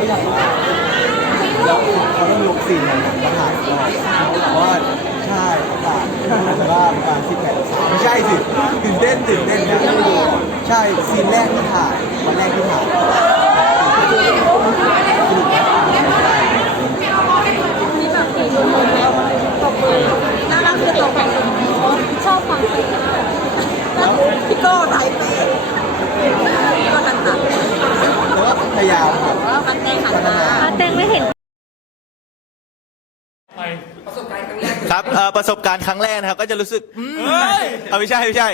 ไม่อยามเขาต้องลุกสีนั้นมาถ่ายเพรว่า ใช่ต่างว่าการที่แผ่นใช่สิตื่นเต้นตื่นเต้นนะใช่ ซีนแรกที่ถ่ายวันแรกที่ถ่ายตงไม่เห็นครับประสบการณ์ครั้งแรกนะครับก็จะรู้สึกเออไม่ใช่ไม่ใช่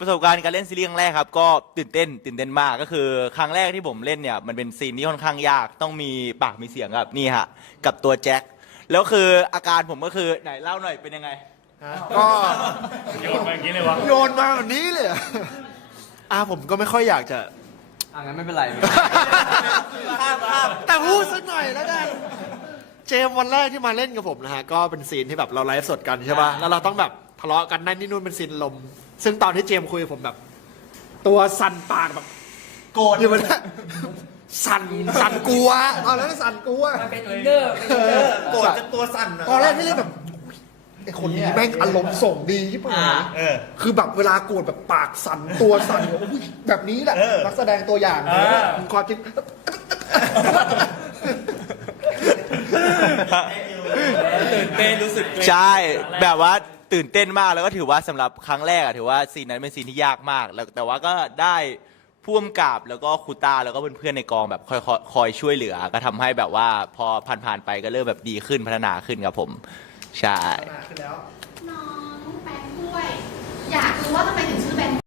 ประสบการณ์การเล่นซีรีส์ครั้งแรกครับก็ตื่นเต้นตื่นเต้นมากก็คือครั้งแรกที่ผมเล่นเนี่ยมันเป็นซีนที่ค่อนข้างยากต้องมีปากมีเสียงกับนี่ฮะกับตัวแจ็คแล้วคืออาการผมก็คือไหนเล่าหน่อยเป็นยังไงก็โยนมาอย่างนี้เลยวะโยนมาแบบนี้เลยอ่ะผมก็ไม่ค่อยอยากจะอ่ะงั้นไม่เป็นไรแสักหน่อยแล้วกันเจมวันแรกที่มาเล่นกับผมนะฮะ ก็เป็นซีนที่แบบเราไลฟ์สดกันใช่ป่ะแล้วเราต้องแบบทะเลาะกันนั่นนี่นู่นเป็นซีนลมซึ่งตอนที่เจมคุยผมแบบ ตัวสั่นปากแบบ โกรธอยู่มัน สั่นสั่นกลัวตอนแรกสั่นกลัวเป็นอินเนอร์โกรธจนตัวสั่นตอนแรกที่เล่นแบบไอคนนี้แม่งอารมณ์ส่งดี่ป่ะคือแบบเวลาโกรธแบบปากสั่นตัวสั่นแบบนี้แหละนักแสดงตัวอย่างเลยความจริงตื่นเต้นรู้สึกใช่แบบว่าตื่นเต้นมากแล้วก็ถือว่าสําหรับครั้งแรกอะถือว่าซีนนั้นเป็นซีนที่ยากมากแล้วแต่ว่าก็ได้พ่วงกับแล้วก็คูตาแล้วก็เพื่อนเพื่อนในกองแบบคอยคอยช่วยเหลือ ก็ทําให้แบบว่าพอผ่านผ่านไปก็เริ่มแบบดีขึ้นพัฒนาขึ้นครับผม ใช่